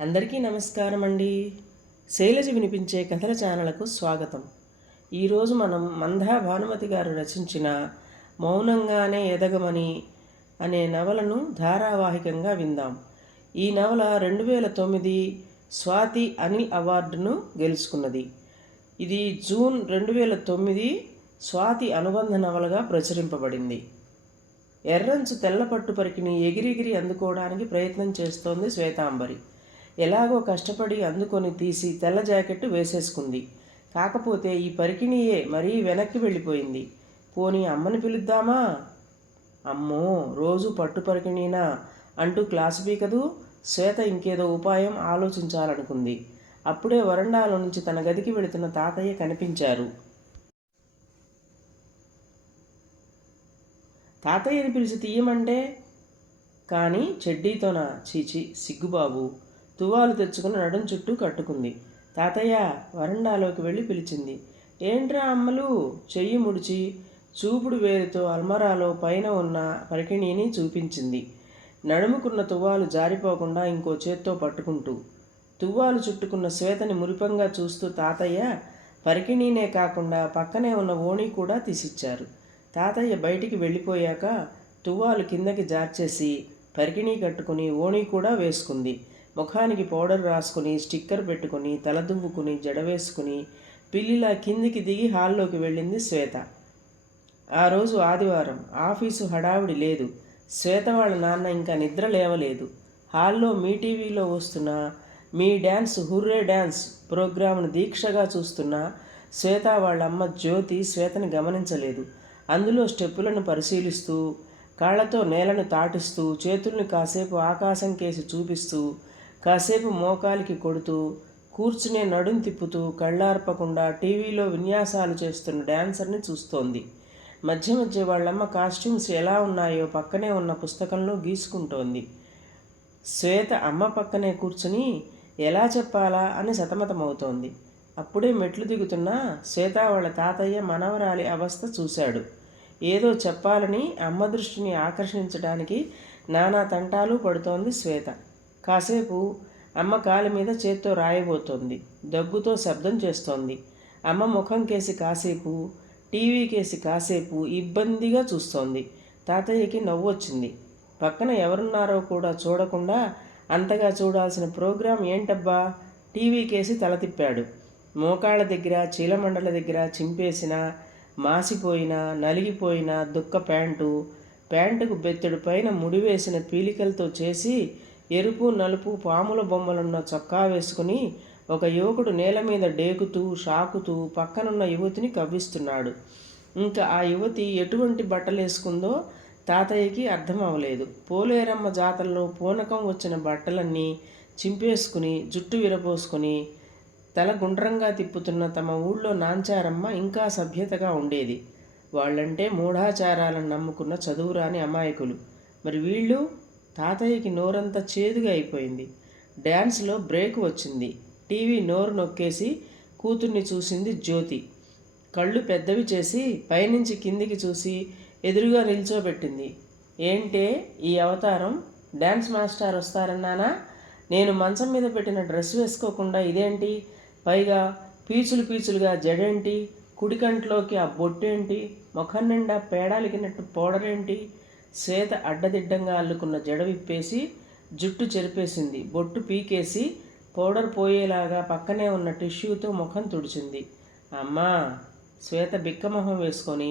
అందరికీ నమస్కారం అండి. శైలజ వినిపించే కథల ఛానల్కు స్వాగతం. ఈరోజు మనం మందా భానుమతి గారు రచించిన మౌనంగానే ఎదగమని అనే నవలను ధారావాహికంగా విందాం. ఈ నవల 2009 స్వాతి అనిల్ అవార్డును గెలుచుకున్నది. ఇది జూన్ 2009 స్వాతి అనుబంధ నవలగా ప్రచురింపబడింది. ఎర్రంచు తెల్లపట్టు పరికిని ఎగిరెగిరి అందుకోవడానికి ప్రయత్నం చేస్తోంది శ్వేతాంబరి. ఎలాగో కష్టపడి అందుకొని తీసి తెల్ల జాకెట్టు వేసేసుకుంది. కాకపోతే ఈ పరికిణియే మరీ వెనక్కి వెళ్ళిపోయింది. పోనీ అమ్మని పిలుద్దామా? అమ్మో, రోజు పట్టు పరికిణీనా అంటూ క్లాసు పీకదు. శ్వేత ఇంకేదో ఉపాయం ఆలోచించాలనుకుంది. అప్పుడే వరండాలో నుంచి తన గదికి వెళుతున్న తాతయ్య కనిపించారు. తాతయ్యని పిలిచి తీయమంటే కానీ చెడ్డీతోనా? చీచి, సిగ్గుబాబు. తువ్వాలు తెచ్చుకుని నడుం చుట్టూ కట్టుకుంది. తాతయ్య వరండాలోకి వెళ్ళి పిలిచింది. ఏంట్రా అమ్మలు? చెయ్యి ముడిచి చూపుడు వేరుతో అల్మరాలో పైన ఉన్న పరికిణీని చూపించింది. నడుముకున్న తువ్వాలు జారిపోకుండా ఇంకో చేత్తో పట్టుకుంటూ. తువ్వాలు చుట్టుకున్న శ్వేతని మురిపంగా చూస్తూ తాతయ్య పరికిణీనే కాకుండా పక్కనే ఉన్న ఓణి కూడా తీసిచ్చారు. తాతయ్య బయటికి వెళ్ళిపోయాక తువ్వాలు కిందకి జార్చేసి పరికిణీ కట్టుకుని ఓణి కూడా వేసుకుంది. ముఖానికి పౌడర్ రాసుకుని స్టిక్కర్ పెట్టుకుని తల దువ్వుకుని జడ వేసుకుని పిల్లిలా కిందికి దిగి హాల్లోకి వెళ్ళింది శ్వేత. ఆ రోజు ఆదివారం. ఆఫీసు హడావుడి లేదు. శ్వేత వాళ్ళ నాన్న ఇంకా నిద్ర లేవలేదు. హాల్లో మీ టీవీలో వస్తున్న మీ డ్యాన్స్ హుర్రే డ్యాన్స్ ప్రోగ్రాంను దీక్షగా చూస్తున్న శ్వేత వాళ్ళమ్మ జ్యోతి శ్వేతని గమనించలేదు. అందులో స్టెప్పులను పరిశీలిస్తూ కాళ్లతో నేలను తాటిస్తూ చేతుల్ని కాసేపు ఆకాశం కేసి చూపిస్తూ కాసేపు మోకాలికి కొడుతూ కూర్చునే నడుం తిప్పుతూ కళ్ళార్పకుండా టీవీలో విన్యాసాలు చేస్తున్న డ్యాన్సర్ని చూస్తోంది. మధ్య మధ్య వాళ్ళమ్మ కాస్ట్యూమ్స్ ఎలా ఉన్నాయో పక్కనే ఉన్న పుస్తకంలో గీసుకుంటోంది. శ్వేత అమ్మ పక్కనే కూర్చుని ఎలా చెప్పాలా అని సతమతమవుతోంది. అప్పుడే మెట్లు దిగుతున్న శ్వేత వాళ్ళ తాతయ్య మనవరాలి అవస్థ చూశాడు. ఏదో చెప్పాలని అమ్మ దృష్టిని ఆకర్షించడానికి నానా తంటాలు పడుతోంది శ్వేత. కాసేపు అమ్మ కాలి మీద చేత్తో రాయబోతోంది. దగ్గుతో శబ్దం చేస్తోంది. అమ్మ ముఖం కేసి కాసేపు, టీవీ కేసి కాసేపు ఇబ్బందిగా చూస్తోంది. తాతయ్యకి నవ్వొచ్చింది. పక్కన ఎవరున్నారో కూడా చూడకుండా అంతగా చూడాల్సిన ప్రోగ్రాం ఏంటబ్బా? టీవీ కేసి తల తిప్పాడు. మోకాళ్ళ దగ్గర చీలమండల దగ్గర చింపేసిన, మాసిపోయిన, నలిగిపోయిన దుక్క ప్యాంటుకు బెత్తెడు పైన ముడివేసిన పీలికలతో చేసి ఎరుపు నలుపు పాముల బొమ్మలున్న చొక్కా వేసుకుని ఒక యువకుడు నేల మీద డేకుతూ షాకుతూ పక్కనున్న యువతిని కవ్విస్తున్నాడు. ఇంకా ఆ యువతి ఎటువంటి బట్టలేసుకుందో తాతయ్యకి అర్థం అవ్వలేదు. పోలేరమ్మ జాతరలో పూనకం వచ్చిన బట్టలన్నీ చింపేసుకుని జుట్టు విరపోసుకుని తల గుండ్రంగా తిప్పుతున్న తమ ఊళ్ళో నాంచారమ్మ ఇంకా సభ్యతగా ఉండేది. వాళ్ళంటే మూఢాచారాలను నమ్ముకున్న చదువురాని అమాయకులు. మరి వీళ్ళు? తాతయ్యకి నోరంతా చేదుగా అయిపోయింది. డ్యాన్స్లో బ్రేక్ వచ్చింది. టీవీ నోరు నొక్కేసి కూతుర్ని చూసింది జ్యోతి. కళ్ళు పెద్దవి చేసి పైనుంచి కిందికి చూసి ఎదురుగా నిల్చోబెట్టింది. ఏంటే ఈ అవతారం? డ్యాన్స్ మాస్టర్ వస్తారన్నానా? నేను మంచం మీద పెట్టిన డ్రెస్ వేసుకోకుండా ఇదేంటి? పైగా పీచులుగా జడేంటి? కుడికంట్లోకి ఆ బొట్టేంటి? ముఖం నిండా పేడాలికినట్టు పౌడరేంటి? శ్వేత అడ్డదిడ్డంగా అల్లుకున్న జడ విప్పేసి జుట్టు చెరిపేసింది. బొట్టు పీకేసి పౌడర్ పోయేలాగా పక్కనే ఉన్న టిష్యూతో ముఖం తుడిచింది. అమ్మా! శ్వేత బిక్కమొహం వేసుకొని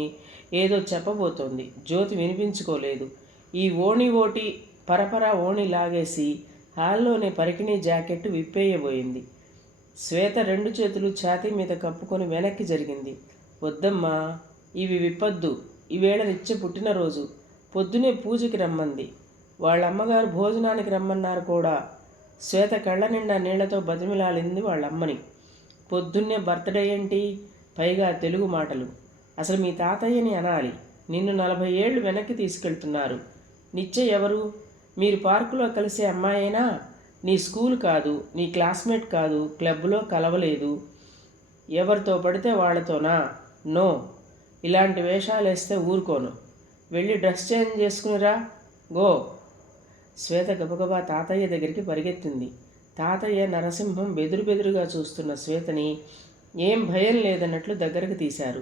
ఏదో చెప్పబోతోంది. జ్యోతి వినిపించుకోలేదు. ఈ ఓటి పరపరా ఓణి లాగేసి హాల్లోనే పరికిణీ జాకెట్టు విప్పేయబోయింది. శ్వేత 2 చేతులు ఛాతీ మీద కప్పుకొని వెనక్కి జరిగింది. వద్దమ్మా, ఇవి విప్పొద్దు. ఈవేళ నిత్య పుట్టినరోజు. పొద్దునే పూజకి రమ్మంది. వాళ్ళమ్మగారు భోజనానికి రమ్మన్నారు కూడా. శ్వేత కళ్ళ నిండా నీళ్లతో బతిమిలాలింది వాళ్ళమ్మని. పొద్దున్నే బర్త్డే ఏంటి? పైగా తెలుగు మాటలు. అసలు మీ తాతయ్యని అనాలి. నిన్ను 40 ఏళ్ళు వెనక్కి తీసుకెళ్తున్నారు. నిత్య ఎవరు? మీరు పార్కులో కలిసే అమ్మాయేనా? నీ స్కూల్ కాదు, నీ క్లాస్మేట్ కాదు, క్లబ్లో కలవలేదు. ఎవరితో పడితే వాళ్ళతోనా? నో. ఇలాంటి వేషాలు వేస్తే ఊరుకోను. వెళ్ళి డ్రెస్ చేంజ్ చేసుకునిరా. గో. శ్వేత గబగబా తాతయ్య దగ్గరికి పరిగెత్తింది. తాతయ్య నరసింహం బెదురుగా చూస్తున్న శ్వేతని ఏం భయం లేదన్నట్లు దగ్గరకు తీశారు.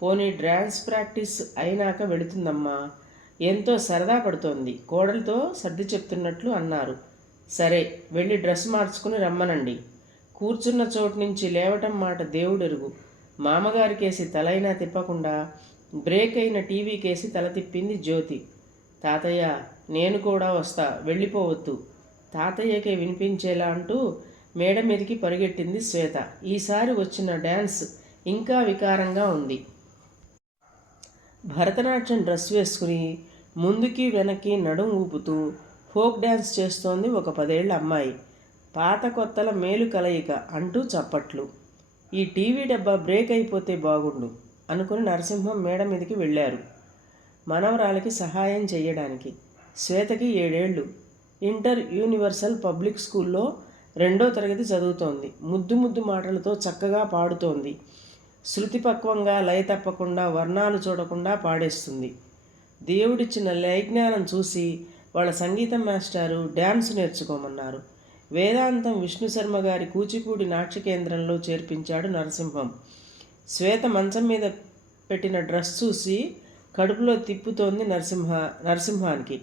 పోనీ డ్యాన్స్ ప్రాక్టీస్ అయినాక వెళుతుందమ్మా, ఎంతో సరదా పడుతోంది, కోడలతో సర్ది చెప్తున్నట్లు అన్నారు. సరే, వెళ్ళి డ్రెస్ మార్చుకుని రమ్మనండి. కూర్చున్న చోటు నుంచి లేవటం మాట దేవుడెరుగు. మామగారికేసి తలైనా తిప్పకుండా బ్రేక్ అయిన టీవీ కేసి తల తిప్పింది జ్యోతి. తాతయ్య, నేను కూడా వస్తా, వెళ్ళిపోవద్దు, తాతయ్యకే వినిపించేలా అంటూ మేడ మీదకి పరిగెట్టింది శ్వేత. ఈసారి వచ్చిన డ్యాన్స్ ఇంకా వికారంగా ఉంది. భరతనాట్యం డ్రెస్ వేసుకుని ముందుకి వెనక్కి నడుం ఊపుతూ ఫోక్ డ్యాన్స్ చేస్తోంది ఒక 10 ఏళ్ల అమ్మాయి. పాత కొత్తల మేలు కలయిక అంటూ చప్పట్లు. ఈ టీవీ డబ్బా బ్రేక్ అయిపోతే బాగుండు అనుకుని నరసింహం మేడ మీదకి వెళ్ళారు మనవరాలకి సహాయం చేయడానికి. శ్వేతకి 7 ఏళ్ళు. ఇంటర్ యూనివర్సల్ పబ్లిక్ స్కూల్లో 2వ తరగతి చదువుతోంది. ముద్దు మాటలతో చక్కగా పాడుతోంది. శృతిపక్వంగా లయ తప్పకుండా వర్ణాలు చూడకుండా పాడేస్తుంది. దేవుడిచ్చిన లయజ్ఞానం చూసి వాళ్ళ సంగీతం మాస్టారు డ్యాన్స్ నేర్చుకోమన్నారు. వేదాంతం విష్ణుశర్మ గారి కూచిపూడి నాట్య కేంద్రంలో చేర్పించాడు నరసింహం. శ్వేత మంచం మీద పెట్టిన డ్రెస్ చూసి కడుపులో తిప్పుతోంది నరసింహానికి.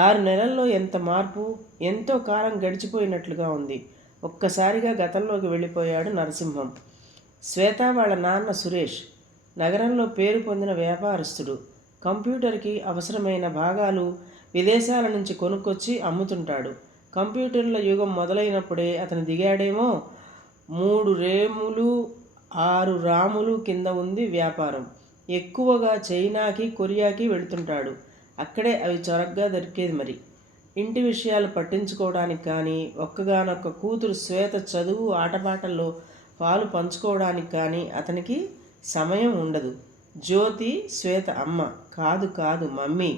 6 నెలల్లో ఎంత మార్పు! ఎంతో కాలం గడిచిపోయినట్లుగా ఉంది. ఒక్కసారిగా గతంలోకి వెళ్ళిపోయాడు నరసింహం. శ్వేత వాళ్ళ నాన్న సురేష్ నగరంలో పేరు పొందిన వ్యాపారస్తుడు. కంప్యూటర్కి అవసరమైన భాగాలు విదేశాల నుంచి కొనుక్కొచ్చి అమ్ముతుంటాడు. కంప్యూటర్ల యుగం మొదలైనప్పుడే అతను దిగాడేమో. 3 రేములు 6 రాములు కింద ఉంది వ్యాపారం. ఎక్కువగా చైనాకి కొరియాకి వెళుతుంటాడు. అక్కడే అవి చొరగ్గా దొరికేది. మరి ఇంటి విషయాలు పట్టించుకోవడానికి కానీ, ఒక్కగానొక్క కూతురు శ్వేత చదువు ఆటపాటల్లో పాలు పంచుకోవడానికి కానీ అతనికి సమయం ఉండదు. జ్యోతి శ్వేత అమ్మ కాదు మమ్మీ.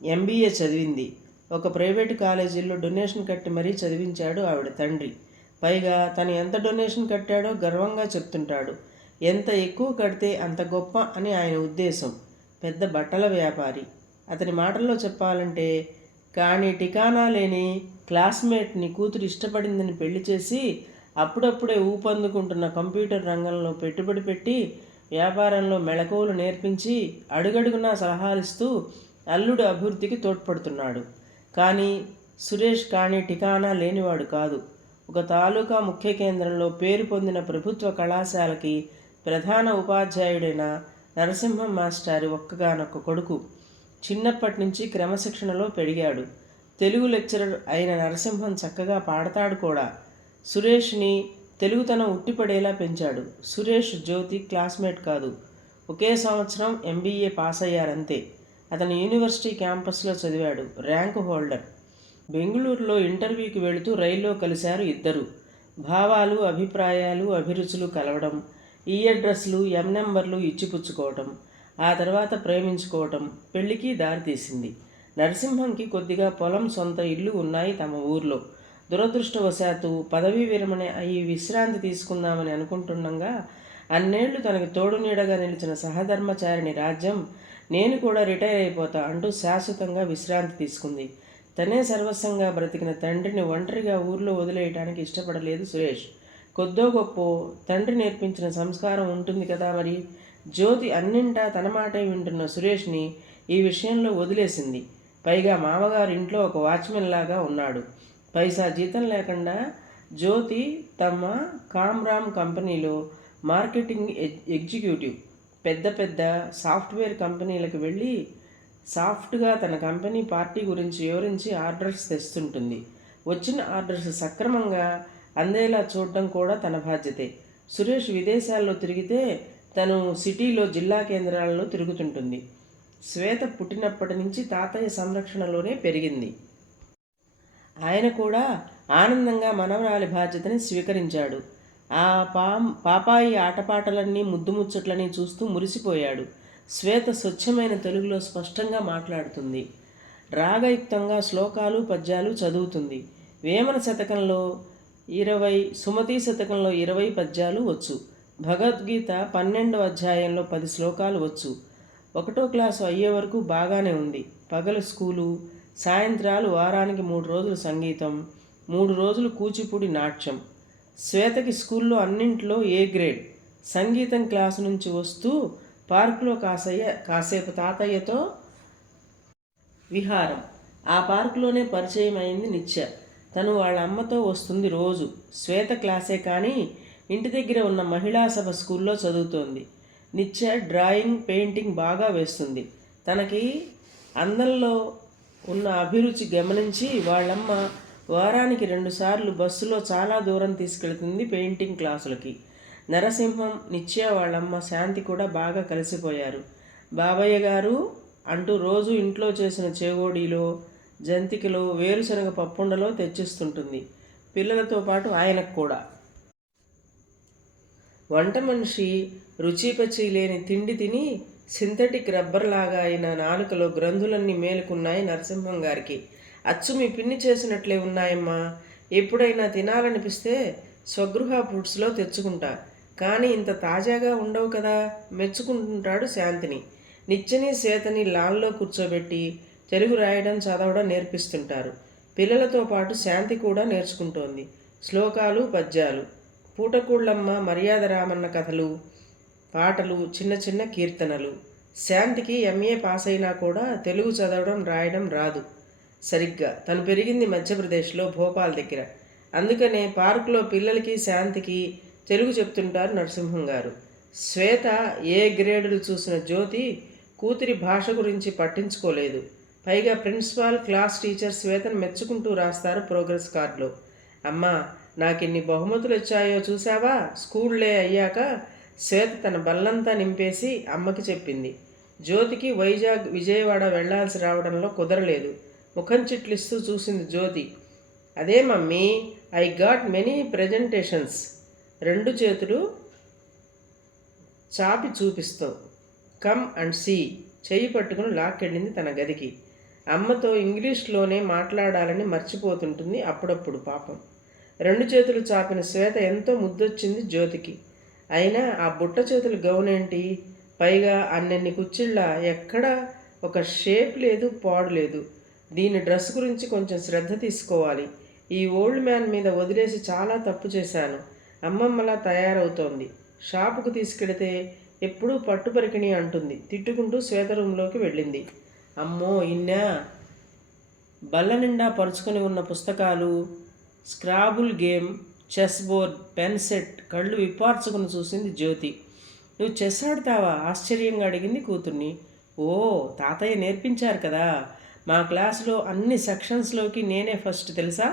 MBA చదివింది. ఒక ప్రైవేటు కాలేజీల్లో డొనేషన్ కట్టి మరీ చదివించాడు ఆవిడ తండ్రి. పైగా తను ఎంత డొనేషన్ కట్టాడో గర్వంగా చెప్తుంటాడు. ఎంత ఎక్కువ కడితే అంత గొప్ప అని ఆయన ఉద్దేశం. పెద్ద బట్టల వ్యాపారి. అతని మాటల్లో చెప్పాలంటే, కానీ టికానా లేని క్లాస్మేట్ని కూతురు ఇష్టపడిందని పెళ్లి చేసి అప్పుడప్పుడే ఊపందుకుంటున్న కంప్యూటర్ రంగంలో పెట్టుబడి పెట్టి వ్యాపారంలో మెళకువలు నేర్పించి అడుగడుగునా సలహాలిస్తూ అల్లుడు అభివృద్ధికి తోడ్పడుతున్నాడు. కానీ సురేష్ కానీ టికానా లేనివాడు కాదు. ఒక తాలూకా ముఖ్య కేంద్రంలో పేరు పొందిన ప్రభుత్వ కళాశాలకి ప్రధాన ఉపాధ్యాయుడైన నరసింహం మాస్టారి ఒక్కగానొక్క కొడుకు. చిన్నప్పటి నుంచి క్రమశిక్షణలో పెరిగాడు. తెలుగు లెక్చరర్ అయిన నరసింహం చక్కగా పాడతాడు కూడా. సురేష్ని తెలుగుతనం ఉట్టిపడేలా పెంచాడు. సురేష్ జ్యోతి క్లాస్మేట్ కాదు, ఒకే సంవత్సరం MBA పాస్ అయ్యారంతే. అతను యూనివర్సిటీ క్యాంపస్లో చదివాడు. Rank holder. బెంగుళూరులో ఇంటర్వ్యూకి వెళుతూ రైల్లో కలిశారు ఇద్దరు. భావాలు, అభిప్రాయాలు, అభిరుచులు కలవడం, ఈ అడ్రస్లు, నెంబర్లు ఇచ్చిపుచ్చుకోవటం, ఆ తర్వాత ప్రేమించుకోవటం పెళ్లికి దారితీసింది. నరసింహంకి కొద్దిగా పొలం, సొంత ఇల్లు ఉన్నాయి తమ ఊర్లో. దురదృష్టవశాత్తు పదవీ విరమణ అయ్యి విశ్రాంతి తీసుకుందామని అనుకుంటుండగా అన్నేళ్లు తనకు తోడు నీడగా నిలిచిన సహధర్మచారిణి రాజ్యం నేను కూడా రిటైర్ అయిపోతా అంటూ శాశ్వతంగా విశ్రాంతి తీసుకుంది. తనే సర్వస్వంగా బ్రతికిన తండ్రిని ఒంటరిగా ఊర్లో వదిలేయటానికి ఇష్టపడలేదు సురేష్. కొద్దో గొప్పో తండ్రి నేర్పించిన సంస్కారం ఉంటుంది కదా మరి. జ్యోతి అన్నింటా తన మాటే వింటున్న సురేష్ని ఈ విషయంలో వదిలేసింది. పైగా మామగారు ఇంట్లో ఒక వాచ్మెన్ లాగా ఉన్నాడు. పైసా జీతం లేకుండా జ్యోతి తమ కామ్రామ్ కంపెనీలో మార్కెటింగ్ ఎగ్జిక్యూటివ్. పెద్ద సాఫ్ట్వేర్ కంపెనీలకు వెళ్ళి సాఫ్ట్గా తన కంపెనీ పార్టీ గురించి వివరించి ఆర్డర్స్ తెస్తుంటుంది. వచ్చిన ఆర్డర్స్ సక్రమంగా అందేలా చూడడం కూడా తన బాధ్యతే. సురేష్ విదేశాల్లో తిరిగితే తను సిటీలో జిల్లా కేంద్రాలలో తిరుగుతుంటుంది. శ్వేత పుట్టినప్పటి నుంచి తాతయ్య సంరక్షణలోనే పెరిగింది. ఆయన కూడా ఆనందంగా మనవరాలి బాధ్యతని స్వీకరించాడు. ఆ పాపాయి ఆటపాటలన్నీ ముద్దుముచ్చట్లని చూస్తూ మురిసిపోయాడు. శ్వేత స్వచ్ఛమైన తెలుగులో స్పష్టంగా మాట్లాడుతుంది. రాగయుక్తంగా శ్లోకాలు, పద్యాలు చదువుతుంది. వేమన శతకంలో 20, సుమతీ శతకంలో 20 పద్యాలు వచ్చు. భగవద్గీత 12వ అధ్యాయంలో 10 శ్లోకాలు వచ్చు. 1వ క్లాసు అయ్యే వరకు బాగానే ఉంది. పగలు స్కూలు, సాయంత్రాలు వారానికి 3 రోజులు సంగీతం, 3 రోజులు కూచిపూడి నాట్యం. శ్వేతకి స్కూల్లో అన్నింట్లో ఏ గ్రేడ్. సంగీతం క్లాసు నుంచి వస్తూ పార్కులో కాసేపు తాతయ్యతో విహారం. ఆ పార్కులోనే పరిచయం అయింది నిత్య. తను వాళ్ళ అమ్మతో వస్తుంది రోజు. శ్వేత క్లాసే కానీ ఇంటి దగ్గర ఉన్న మహిళా సభ స్కూల్లో చదువుతోంది. నిత్య డ్రాయింగ్, పెయింటింగ్ బాగా వేస్తుంది. తనకి అందంలో ఉన్న అభిరుచి గమనించి వాళ్ళమ్మ వారానికి 2 సార్లు బస్సులో చాలా దూరం తీసుకెళ్తుంది పెయింటింగ్ క్లాసులకి. నరసింహం, నిత్య, వాళ్ళమ్మ శాంతి కూడా బాగా కలిసిపోయారు. బాబయ్య గారు అంటూ రోజు ఇంట్లో చేసిన చేగోడీలో, జంతికలో, వేరుశనగ పప్పుండలో తెచ్చిస్తుంటుంది. పిల్లలతో పాటు ఆయనకు కూడా. వంట మనిషి రుచిపచి లేని తిండి తిని సింథటిక్ రబ్బర్ లాగా అయిన నాలుకలో గ్రంథులన్నీ మేలుకున్నాయి నరసింహం గారికి. అచ్చు మీ పిన్ని చేసినట్లే ఉన్నాయమ్మా. ఎప్పుడైనా తినాలనిపిస్తే స్వగృహ ఫుడ్స్లో తెచ్చుకుంటా, కానీ ఇంత తాజాగా ఉండవు కదా, మెచ్చుకుంటుంటాడు శాంతిని. నిత్యని శ్వేతని లాన్లో కూర్చోబెట్టి తెలుగు రాయడం, చదవడం నేర్పిస్తుంటారు. పిల్లలతో పాటు శాంతి కూడా నేర్చుకుంటోంది. శ్లోకాలు, పద్యాలు, పూటకూళ్ళమ్మ, మర్యాద రామన్న కథలు, పాటలు, చిన్న చిన్న కీర్తనలు. శాంతికి ఎంఏ పాస్ అయినా కూడా తెలుగు చదవడం, రాయడం రాదు సరిగ్గా. తను పెరిగింది మధ్యప్రదేశ్లో, భోపాల్ దగ్గర. అందుకనే పార్కులో పిల్లలకి, శాంతికి తెలుగు చెప్తుంటారు నరసింహం గారు. శ్వేత ఏ గ్రేడులు చూసిన జ్యోతి కూతురి భాష గురించి పట్టించుకోలేదు. పైగా ప్రిన్సిపాల్, క్లాస్ టీచర్ శ్వేతను మెచ్చుకుంటూ రాస్తారు ప్రోగ్రెస్ కార్డులో. అమ్మా, నాకెన్ని బహుమతులు వచ్చాయో చూసావా? స్కూళ్ళే అయ్యాక శ్వేత తన బల్లంతా నింపేసి అమ్మకి చెప్పింది. జ్యోతికి వైజాగ్, విజయవాడ వెళ్లాల్సి రావడంలో కుదరలేదు. ముఖం చిట్లిస్తూ చూసింది జ్యోతి. అదే mummy, I got many presentations. 2 చేతులు చాపి చూపిస్తూ కమ్ అండ్ సీ చెయ్యి పట్టుకుని లాక్కెళ్ళింది తన గదికి. అమ్మతో ఇంగ్లీష్లోనే మాట్లాడాలని మర్చిపోతుంటుంది అప్పుడప్పుడు పాపం. 2 చేతులు చాపిన శ్వేత ఎంతో ముద్దొచ్చింది జ్యోతికి. అయినా ఆ బుట్ట చేతులు గౌనేంటి, పైగా అన్నెన్ని కుచ్చిళ్ళ, ఎక్కడా ఒక షేప్ లేదు, పాడు లేదు. దీని డ్రెస్ గురించి కొంచెం శ్రద్ధ తీసుకోవాలి. ఈ ఓల్డ్ మ్యాన్ మీద వదిలేసి చాలా తప్పు చేశాను. అమ్మమ్మలా తయారవుతోంది. షాపుకు తీసుకెడితే ఎప్పుడూ పట్టుపరికిణి అంటుంది. తిట్టుకుంటూ శ్వేత రూంలోకి వెళ్ళింది. అమ్మో ఇన్నా! బల్ల నిండా పరుచుకొని ఉన్న పుస్తకాలు, Scrabble game, chess board, pen set. కళ్ళు విప్పార్చుకుని చూసింది జ్యోతి. నువ్వు చెస్ ఆడతావా? ఆశ్చర్యంగా అడిగింది కూతుర్ని. ఓ, తాతయ్య నేర్పించారు కదా. మా క్లాసులో అన్ని సెక్షన్స్లోకి నేనే ఫస్ట్ తెలుసా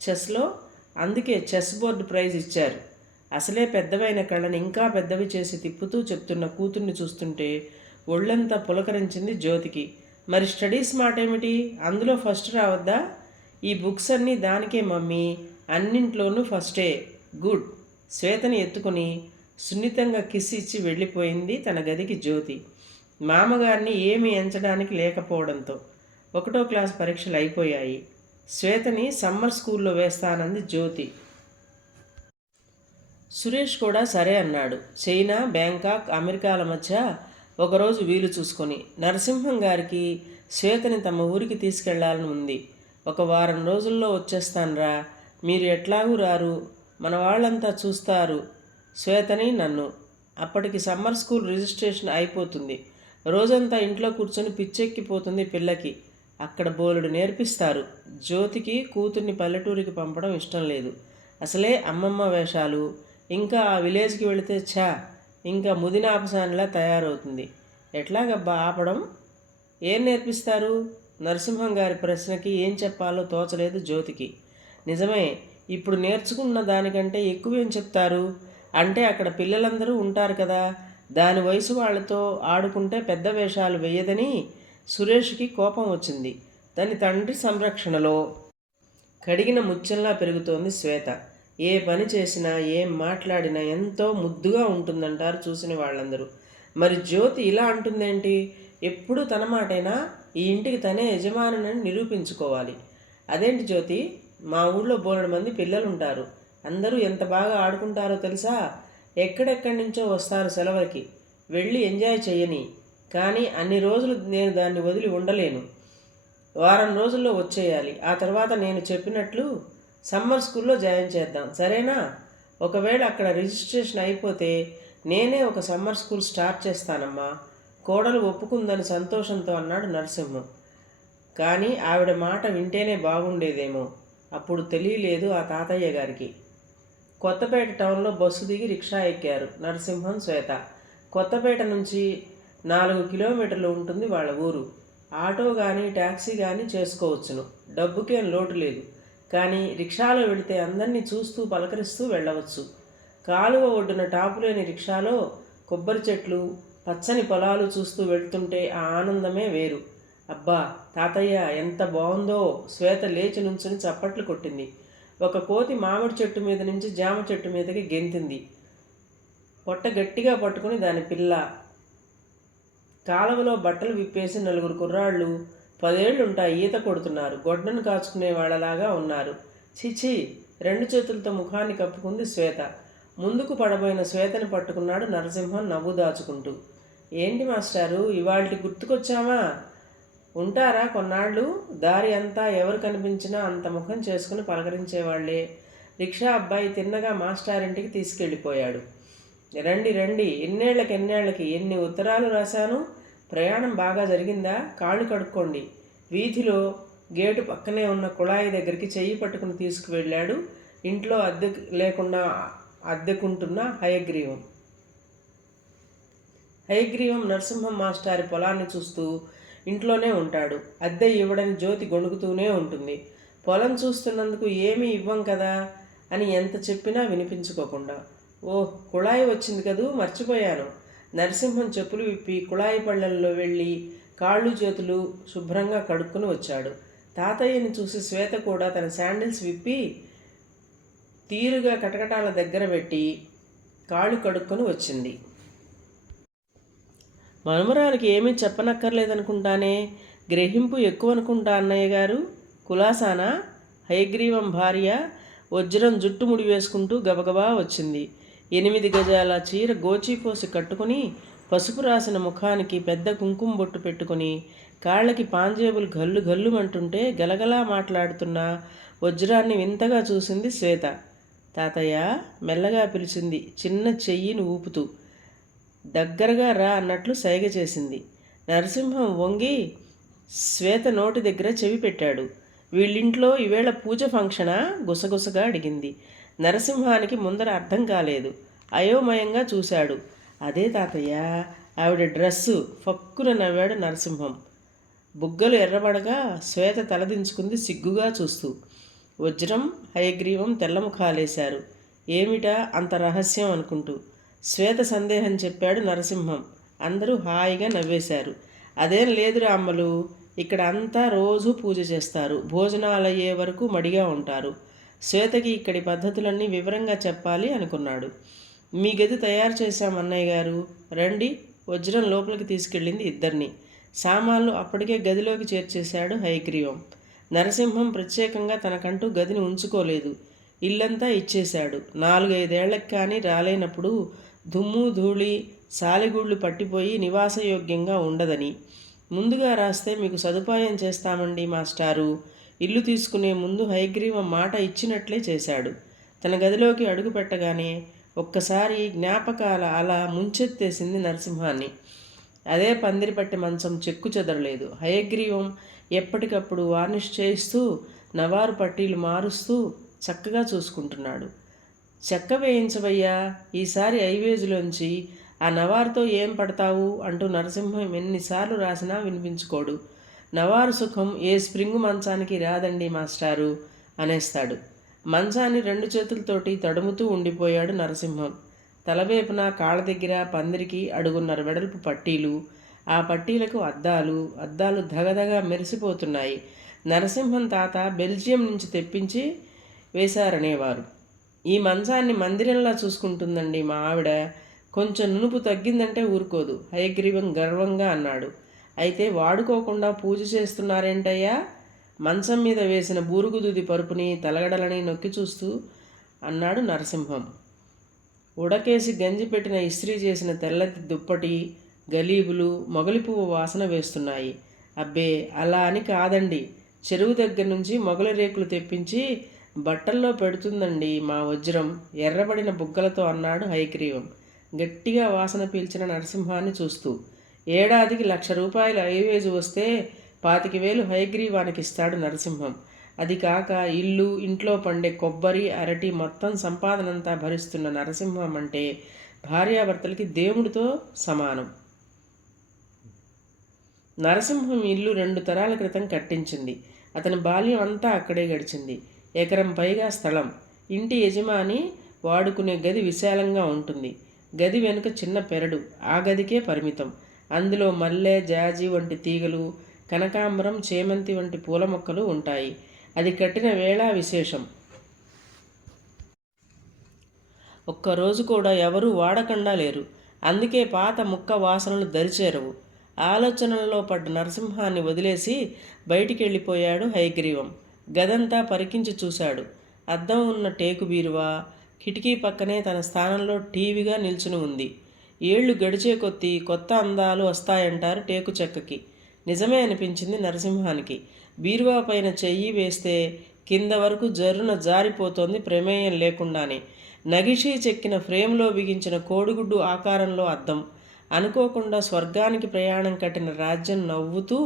చెస్లో. అందుకే చెస్ బోర్డు ప్రైజ్ ఇచ్చారు. అసలే పెద్దవైన కళ్ళని ఇంకా పెద్దవి చేసి తిప్పుతూ చెప్తున్న కూతుర్ని చూస్తుంటే ఒళ్ళంతా పులకరించింది జ్యోతికి. మరి స్టడీస్ మాట ఏమిటి? అందులో ఫస్ట్ రావద్దా? ఈ బుక్స్ అన్నీ దానికే మమ్మీ, అన్నింట్లోనూ ఫస్టే. గుడ్. శ్వేతని ఎత్తుకుని సున్నితంగా కిస్ ఇచ్చి వెళ్ళిపోయింది తన గదికి జ్యోతి. మామగారిని ఏమీ ఎంచడానికి లేకపోవడంతో. 1వ క్లాస్ పరీక్షలు అయిపోయాయి. శ్వేతని సమ్మర్ స్కూల్లో వేస్తానంది జ్యోతి. సురేష్ కూడా సరే అన్నాడు. చైనా, బ్యాంకాక్, అమెరికాల మధ్య ఒకరోజు వీలు చూసుకొని నరసింహం గారికి శ్వేతని తమ ఊరికి తీసుకెళ్లాలని ఉంది. 1 వారం రోజుల్లో వచ్చేస్తాన్రా, మీరు ఎట్లాగూ రారు, మన వాళ్ళంతా చూస్తారు శ్వేతని, నన్ను. అప్పటికి సమ్మర్ స్కూల్ రిజిస్ట్రేషన్ అయిపోతుంది. రోజంతా ఇంట్లో కూర్చొని పిచ్చెక్కిపోతుంది పిల్లకి. అక్కడ బోలెడు నేర్పిస్తారు. జ్యోతికి కూతుర్ని పల్లెటూరికి పంపడం ఇష్టం లేదు. అసలే అమ్మమ్మ వేషాలు. ఇంకా ఆ విలేజ్కి వెళితే ఇంకా ముదినాపసానిలా తయారవుతుంది. ఎట్లాగబ్బా ఆపడం? ఏం నేర్పిస్తారు? నరసింహం గారి ప్రశ్నకి ఏం చెప్పాలో తోచలేదు జ్యోతికి. నిజమే, ఇప్పుడు నేర్చుకున్న దానికంటే ఎక్కువేం చెప్తారు? అంటే అక్కడ పిల్లలందరూ ఉంటారు కదా, దాని వయసు వాళ్ళతో ఆడుకుంటే పెద్ద వేషాలు వేయదని సురేష్కి కోపం వచ్చింది. తన తండ్రి సంరక్షణలో కడిగిన ముత్యంలా పెరుగుతోంది శ్వేత. ఏ పని చేసినా, ఏం మాట్లాడినా ఎంతో ముద్దుగా ఉంటుందంటారు చూసిన వాళ్ళందరూ. మరి జ్యోతి ఇలా అంటుందేంటి? ఎప్పుడు తన మాటైనా, ఈ ఇంటికి తనే యజమానునని నిరూపించుకోవాలి. అదేంటి జ్యోతి, మా ఊళ్ళో బోలెడు మంది పిల్లలుంటారు. అందరూ ఎంత బాగా ఆడుకుంటారో తెలుసా? ఎక్కడెక్కడి నుంచో వస్తారు సెలవులకి. వెళ్ళి ఎంజాయ్ చెయ్యని. కానీ అన్ని రోజులు నేను దాన్ని వదిలి ఉండలేను. వారం రోజుల్లో వచ్చేయాలి. ఆ తర్వాత నేను చెప్పినట్లు సమ్మర్ స్కూల్లో జాయిన్ చేద్దాం, సరేనా? ఒకవేళ అక్కడ రిజిస్ట్రేషన్ అయిపోతే నేనే ఒక సమ్మర్ స్కూల్ స్టార్ట్ చేస్తానమ్మా. కోడలు ఒప్పుకుందని సంతోషంతో అన్నాడు నరసింహం. కానీ ఆవిడ మాట వింటేనే బాగుండేదేమో. అప్పుడు తెలియలేదు ఆ తాతయ్య గారికి. కొత్తపేట టౌన్లో బస్సు దిగి రిక్షా ఎక్కారు నరసింహం, శ్వేత. కొత్తపేట నుంచి 4 కిలోమీటర్లు ఉంటుంది వాళ్ళ ఊరు. ఆటో కానీ ట్యాక్సీ కానీ చేసుకోవచ్చును, డబ్బుకేం లోటు లేదు. కానీ రిక్షాలో వెళితే అందరినీ చూస్తూ పలకరిస్తూ వెళ్ళవచ్చు. కాలువ ఒడ్డున టాపులేని రిక్షాలో కొబ్బరి చెట్లు, పచ్చని పొలాలు చూస్తూ వెళ్తుంటే ఆ ఆనందమే వేరు. అబ్బా తాతయ్య ఎంత బాగుందో! శ్వేత లేచి నుంచుని చప్పట్లు కొట్టింది. ఒక కోతి మామిడి చెట్టు మీద నుంచి జామ చెట్టు మీదకి గెంతింది. పొట్ట గట్టిగా పట్టుకుని దాని పిల్ల. కాలువలో బట్టలు విప్పేసి 4 కుర్రాళ్ళు 10 ఏళ్లుంటాయి ఈత కొడుతున్నారు. గొడ్డను కాచుకునే వాళ్ళలాగా ఉన్నారు. చిచి! 2 చేతులతో ముఖాన్ని కప్పుకుంది శ్వేత. ముందుకు పడబోయిన శ్వేతని పట్టుకున్నాడు నరసింహం నవ్వు దాచుకుంటూ. ఏంటి మాస్టారు, ఇవాళకి గుర్తుకొచ్చామా? ఉంటారా కొన్నాళ్ళు? దారి అంతా ఎవరు కనిపించినా అంత ముఖం చేసుకుని పలకరించేవాళ్లే. రిక్షా అబ్బాయి తిన్నగా మాస్టారింటికి తీసుకెళ్ళిపోయాడు. రండి రండి, ఎన్నేళ్లకి ఎన్ని ఉత్తరాలు రాశాను. ప్రయాణం బాగా జరిగిందా? కాళ్ళు కడుక్కోండి. వీధిలో గేటు పక్కనే ఉన్న కుళాయి దగ్గరికి చెయ్యి పట్టుకుని తీసుకువెళ్ళాడు ఇంట్లో అద్దెకుంటున్న హయగ్రీవం. హయగ్రీవం నరసింహం మాస్టారి పొలాన్ని చూస్తూ ఇంట్లోనే ఉంటాడు. అద్దె ఇవ్వడని జ్యోతి గొణుకుతూనే ఉంటుంది. పొలం చూస్తున్నందుకు ఏమీ ఇవ్వం కదా అని ఎంత చెప్పినా వినిపించుకోకుండా. ఓహ్, కుళాయి వచ్చింది కదూ, మర్చిపోయాను. నరసింహం చెప్పులు విప్పి కుళాయి పళ్ళల్లో వెళ్ళి కాళ్ళు చేతులు శుభ్రంగా కడుక్కుని వచ్చాడు. తాతయ్యని చూసి శ్వేత కూడా తన శాండిల్స్ విప్పి తీరుగా కటకటాల దగ్గర పెట్టి కాళ్ళు కడుక్కొని వచ్చింది. మనుమరాలకి ఏమీ చెప్పనక్కర్లేదనుకుంటానే, గ్రహింపు ఎక్కువ అనుకుంటా అన్నయ్య గారు. కులాసానా? హయగ్రీవం భార్య వజ్రం జుట్టు ముడి వేసుకుంటూ గబగబా వచ్చింది. 8 గజాల చీర గోచీపోసి కట్టుకుని పసుపు రాసిన ముఖానికి పెద్ద కుంకుమ బొట్టు పెట్టుకుని కాళ్ళకి పాంజేబులు గల్లు గల్లుమంటుంటే గలగలా మాట్లాడుతున్న వజ్రాన్ని వింతగా చూసింది శ్వేత. తాతయ్య మెల్లగా పిలిచింది చిన్న చెయ్యిని ఊపుతూ. దగ్గరగా రా అన్నట్లు సైగ చేసింది. నరసింహం వంగి శ్వేత నోటి దగ్గర చెవి పెట్టాడు. వీళ్ళింట్లో ఈవేళ పూజ ఫంక్షనా? గుసగుసగా అడిగింది. నరసింహానికి ముందర అర్థం కాలేదు. అయోమయంగా చూశాడు. అదే తాతయ్య, ఆవిడ డ్రెస్సు. ఫక్కున నవ్వాడు నరసింహం. బుగ్గలు ఎర్రబడగా శ్వేత తలదించుకుంది సిగ్గుగా చూస్తూ. వజ్రం, హయగ్రీవం తెల్లముఖాలేశారు. ఏమిటా అంత రహస్యం అనుకుంటూ. శ్వేత సందేహం చెప్పాడు నరసింహం. అందరూ హాయిగా నవ్వేశారు. అదేం లేదురా అమ్మలు, ఇక్కడ అంతా రోజూ పూజ చేస్తారు. భోజనాలు అయ్యే వరకు మడిగా ఉంటారు. శ్వేతకి ఇక్కడి పద్ధతులన్నీ వివరంగా చెప్పాలి అనుకున్నాడు. మీ గది తయారు చేశాం అన్నయ్య గారు, రండి. వజ్రం లోపలికి తీసుకెళ్ళింది ఇద్దరిని. సామాన్లు అప్పటికే గదిలోకి చేర్చేశాడు హయగ్రీవం. నరసింహం ప్రత్యేకంగా తనకంటూ గదిని ఉంచుకోలేదు. ఇల్లంతా ఇచ్చేశాడు. 4-5 ఏళ్లకు కానీ రాలేనప్పుడు దుమ్ము ధూళి సాలెగూళ్ళు పట్టిపోయి నివాసయోగ్యంగా ఉండదని. ముందుగా రాస్తే మీకు సదుపాయం చేస్తామండి మాస్టారు. ఇల్లు తీసుకునే ముందు హయగ్రీవం మాట ఇచ్చినట్లే చేశాడు. తన గదిలోకి అడుగు పెట్టగానే ఒక్కసారి జ్ఞాపకాల అలా ముంచెత్తేసింది నరసింహాన్ని. అదే పందిరిపట్టి మంచం చెక్కు చెదరలేదు. హయగ్రీవం ఎప్పటికప్పుడు వార్నిష్ చేయిస్తూ నవారు పట్టీలు మారుస్తూ చక్కగా చూసుకుంటున్నాడు. చెక్క వేయించవయ్యా, ఈసారి ఐవేజులోంచి ఆ నవారుతో ఏం పడతావు అంటూ నరసింహం ఎన్నిసార్లు రాసినా వినిపించుకోడు. నవారు సుఖం ఏ స్ప్రింగు మంచానికి రాదండి మాస్టారు అనేస్తాడు. మంచాన్ని 2 చేతులతోటి తడుముతూ ఉండిపోయాడు నరసింహం. తలవేపున కాళ్ళ దగ్గర పందిరికి అడుగున్నర వెడల్పు పట్టీలు, ఆ పట్టీలకు అద్దాలు ధగధగా మెరిసిపోతున్నాయి. నరసింహం తాత బెల్జియం నుంచి తెప్పించి వేశారనేవారు. ఈ మంచాన్ని మందిరంలా చూసుకుంటుందండి మా ఆవిడ. కొంచెం నునుపు తగ్గిందంటే ఊరుకోదు, హయగ్రీవం గర్వంగా అన్నాడు. అయితే వాడుకోకుండా పూజ చేస్తున్నారేంటయ్యా? మంచం మీద వేసిన బూరుగుదూది పరుపుని తలగడలని నొక్కి చూస్తూ అన్నాడు నరసింహం. ఉడకేసి గంజి పెట్టిన ఇస్త్రీ చేసిన తెల్లటి దుప్పటి, గలీబులు, మొగలి పువ్వు వాసన వేస్తున్నాయి. అబ్బే అలా అని కాదండి, చెరువు దగ్గర నుంచి మొగలి రేకులు తెప్పించి బట్టల్లో పెడుతుందండి మా వజ్రం ఎర్రబడిన బుగ్గలతో అన్నాడు హయగ్రీవం గట్టిగా వాసన పీల్చిన నరసింహాన్ని చూస్తూ. ఏడాదికి 1,00,000 రూపాయలు ఐవేజు వస్తే 25,000 హయగ్రీవానికి ఇస్తాడు నరసింహం. అది కాక ఇల్లు, ఇంట్లో పండే కొబ్బరి, అరటి మొత్తం సంపాదనంతా భరిస్తున్న నరసింహం అంటే భార్యాభర్తలకి దేవుడితో సమానం. నరసింహం ఇల్లు 2 తరాల క్రితం కట్టించింది. అతని బాల్యం అంతా అక్కడే గడిచింది. ఎకరం పైగా స్థలం. ఇంటి యజమాని వాడుకునే గది విశాలంగా ఉంటుంది. గది వెనుక చిన్న పెరడు, ఆ గదికే పరిమితం. అందులో మల్లె, జాజి వంటి తీగలు, కనకాంబరం, చేమంతి వంటి పూల మొక్కలు ఉంటాయి. అది కట్టిన వేళ విశేషం. ఒక్కరోజు కూడా ఎవరూ వాడకుండా లేరు. అందుకే పాత ముక్క వాసనలు దరిచేరవు. ఆలోచనలలో పడ్డ నరసింహాన్ని వదిలేసి బయటికి వెళ్ళిపోయాడు హయగ్రీవం. గదంతా పరికించి చూశాడు. అద్దం ఉన్న టేకు బీరువా కిటికీ పక్కనే తన స్థానంలో టీవీగా నిల్చుని ఉంది. ఏళ్లు గడిచే కొద్దీ కొత్త అందాలు వస్తాయంటారు టేకు చెక్కకి. నిజమే అనిపించింది నరసింహానికి. బీరువా పైన చెయ్యి వేస్తే కింద వరకు జరున జారిపోతోంది ప్రమేయం లేకుండానే. నగిషీ చెక్కిన ఫ్రేమ్లో బిగించిన కోడిగుడ్డు ఆకారంలో అద్దం. అనుకోకుండా స్వర్గానికి ప్రయాణం కట్టిన రాజ్యం నవ్వుతూ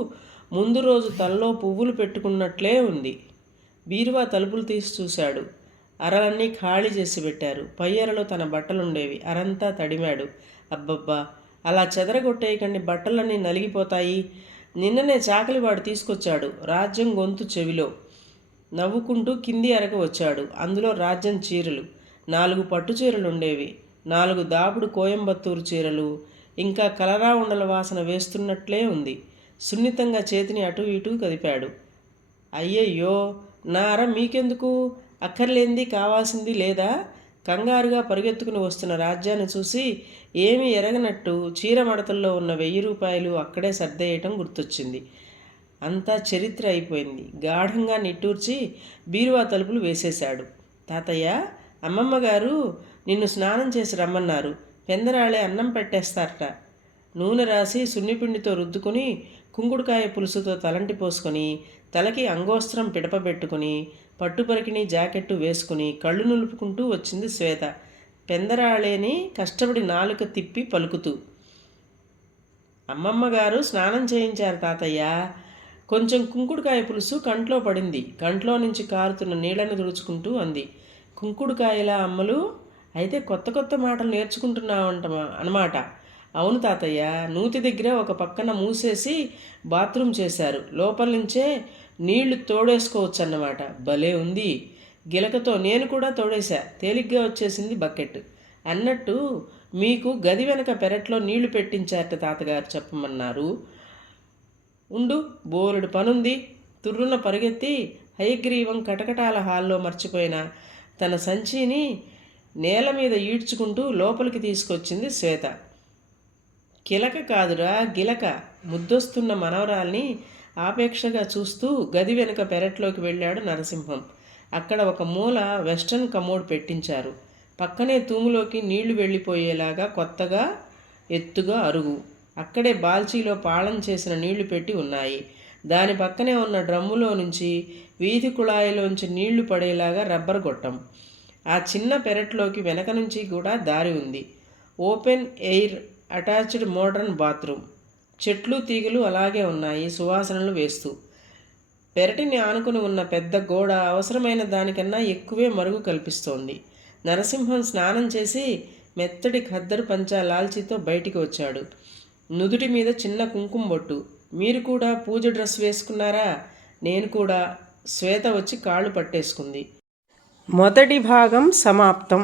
ముందు రోజు తలలో పువ్వులు పెట్టుకున్నట్లే ఉంది. బీరువా తలుపులు తీసి చూశాడు. అరలన్నీ ఖాళీ చేసి పెట్టారు. పై అరలో తన బట్టలుండేవి. అరంతా తడిమాడు. అబ్బబ్బా, అలా చెదరగొట్టేయకండి, బట్టలన్నీ నలిగిపోతాయి. నిన్ననే చాకలివాడు తీసుకొచ్చాడు. రాజ్యం గొంతు చెవిలో నవ్వుకుంటూ కింది అరకు వచ్చాడు. అందులో రాజ్యం చీరలు. 4 పట్టు చీరలుండేవి. 4 దాపుడు కోయంబత్తూరు చీరలు. ఇంకా కలరా ఉండల వాసన వేస్తున్నట్లే ఉంది. సున్నితంగా చేతిని అటు ఇటు కదిపాడు. అయ్యయ్యో, నా అర మీకెందుకు? అక్కర్లేంది, కావాల్సింది లేదా? కంగారుగా పరిగెత్తుకుని వస్తున్న రాజ్యాన్ని చూసి ఏమీ ఎరగనట్టు చీర మడతల్లో ఉన్న 1,000 రూపాయలు అక్కడే సర్దేయటం గుర్తొచ్చింది. అంతా చరిత్ర అయిపోయింది. గాఢంగా నిట్టూర్చి బీరువా తలుపులు వేసేశాడు. తాతయ్య, అమ్మమ్మగారు నిన్ను స్నానం చేసి రమ్మన్నారు. పెందరాళే అన్నం పెట్టేస్తారట. నూనె రాసి సున్నిపిండితో రుద్దుకొని కుంకుడుకాయ పులుసుతో తలంటి పోసుకొని తలకి అంగోస్త్రం పిడపబెట్టుకుని పట్టుపరికిని జాకెట్టు వేసుకుని కళ్ళు నులుపుకుంటూ వచ్చింది శ్వేత. పెందరాళేని కష్టపడి నాలుక తిప్పి పలుకుతూ. అమ్మమ్మగారు స్నానం చేయించారు తాతయ్య. కొంచెం కుంకుడుకాయ పులుసు కంట్లో పడింది. కంట్లో నుంచి కారుతున్న నీళ్లను తుడుచుకుంటూ అంది. కుంకుడుకాయలా అమ్మలు? అయితే కొత్త కొత్త మాటలు నేర్చుకుంటున్నావంట అన్నమాట. అవును తాతయ్య. నూతి దగ్గర ఒక పక్కన మూసేసి బాత్రూమ్ చేశారు. లోపల నుంచే నీళ్లు తోడేసుకోవచ్చు అన్నమాట. భలే ఉంది. గిలకతో నేను కూడా తోడేశా. తేలిగ్గా వచ్చేసింది బకెట్. అన్నట్టు మీకు గది వెనక పెరట్లో నీళ్లు పెట్టించారట తాతగారు, చెప్పమన్నారు. ఉండు, బోలెడు పనుంది. తుర్రున పరిగెత్తి హయగ్రీవం కటకటాల హాల్లో మర్చిపోయిన తన సంచిని నేల మీద ఈడ్చుకుంటూ లోపలికి తీసుకొచ్చింది శ్వేత. కిలక కాదురా, గిలక. ముద్దొస్తున్న మనవరాల్ని ఆపేక్షగా చూస్తూ గది వెనుక పెరట్లోకి వెళ్ళాడు నరసింహం. అక్కడ ఒక మూల వెస్ట్రన్ కమోడ్ పెట్టించారు. పక్కనే తూములోకి నీళ్లు వెళ్ళిపోయేలాగా కొత్తగా ఎత్తుగా అరుగు. అక్కడే బాల్చీలో పాళం చేసిన నీళ్లు పెట్టి ఉన్నాయి. దాని పక్కనే ఉన్న డ్రమ్ములో నుంచి వీధి కుళాయిలోంచి నీళ్లు పడేలాగా రబ్బర్ గొట్టం. ఆ చిన్న పెరట్లోకి వెనక నుంచి కూడా దారి ఉంది. Open air attached modern bathroom. చెట్లు తీగలు అలాగే ఉన్నాయి, సువాసనలు వేస్తూ. పెరటిని ఆనుకుని ఉన్న పెద్ద గోడ అవసరమైన దానికన్నా ఎక్కువే మరుగు కల్పిస్తోంది. నరసింహం స్నానం చేసి మెత్తటి ఖద్దరు పంచా లాల్చీతో బయటికి వచ్చాడు. నుదుటి మీద చిన్న కుంకుమ బొట్టు. మీరు కూడా పూజ డ్రెస్ వేసుకున్నారా? నేను కూడా. శ్వేత వచ్చి కాళ్ళు పట్టేసుకుంది. మొదటి భాగం సమాప్తం.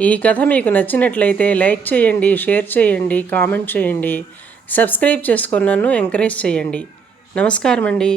ఈ కథ మీకు నచ్చినట్లయితే లైక్ చేయండి, షేర్ చేయండి, కామెంట్ చేయండి, సబ్స్క్రైబ్ చేసుకొని నన్ను ఎంకరేజ్ చేయండి. నమస్కారం అండి.